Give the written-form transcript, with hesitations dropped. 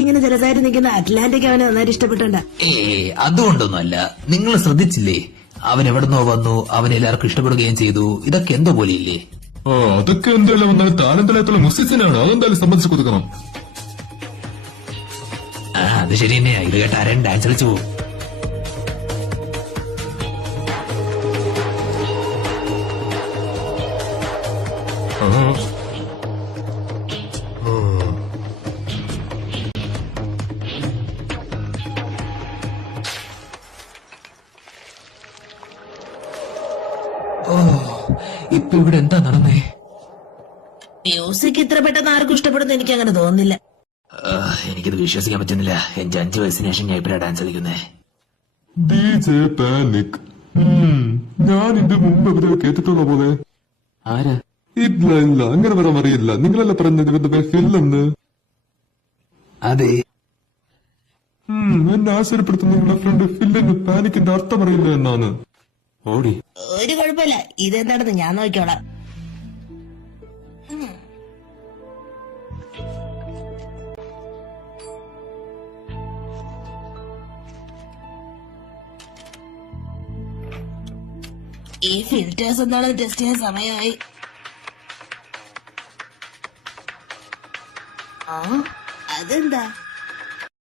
ഇങ്ങനെ ചെറുതായിട്ട് നിൽക്കുന്ന അറ്റ്ലാന്റിക് അവനെ നന്നായിട്ട് ഇഷ്ടപ്പെട്ടുണ്ട. അതുകൊണ്ടൊന്നുമല്ല, നിങ്ങൾ ശ്രദ്ധിച്ചില്ലേ? അവൻ എവിടുന്നോ വന്നു, അവൻ എല്ലാവർക്കും ഇഷ്ടപ്പെടുകയും ചെയ്തു. ഇതൊക്കെ എന്തോ പോലെയില്ലേ? അതൊക്കെ എന്തായാലും വന്നാലും താനെന്തായാലും മുസ്ലിസിനാണ്, അതെന്തായാലും സമ്മതിച്ചു കൊടുക്കണം. അത് ശരി തന്നെയാ. ഇത് കേട്ട് ആരും ഡാൻസ് കളിച്ചു പോകും. ഇപ്പൊ ഇവിടെ എന്താ നടന്നേ? മ്യൂസിക് ഇത്ര പെട്ടെന്ന് ആർക്കും ഇഷ്ടപ്പെടുന്ന എനിക്ക് അങ്ങനെ തോന്നുന്നില്ല. എനിക്കത് വിശ്വസിക്കാൻ പറ്റുന്നില്ല. എന്റെ 5 വയസ്സിന് ശേഷം ഞാൻ ഇപ്പഴാ ഡാൻസ് കളിക്കുന്നേ. DJ panic. ഞാൻ ഇതിന്റെ മുമ്പ് എവിടെയോ കേട്ടിട്ടുള്ള പോലെ. ആരാ? ഇല്ല അങ്ങനെ വരാൻ അറിയില്ല. നിങ്ങളല്ല പറഞ്ഞത് ഇവരുടെ ഫില്ലെന്ന്? അതെ. എന്നെ ആശ്ചര്യപ്പെടുത്തുന്ന നിങ്ങളുടെ ഫ്രണ്ട് ഫില്ലിന് പാനിക്കിന്റെ അർത്ഥം അറിയില്ല എന്നാണ്. ഓടി. ഒരു കുഴപ്പമില്ല, ഇതെന്താണെന്ന് ഞാൻ നോക്കിക്കോളാം. ഈ ഫിൽറ്റേഴ്സ് എന്താണെന്ന് ടെസ്റ്റ് ചെയ്യാൻ സമയമായി. അതെന്താ?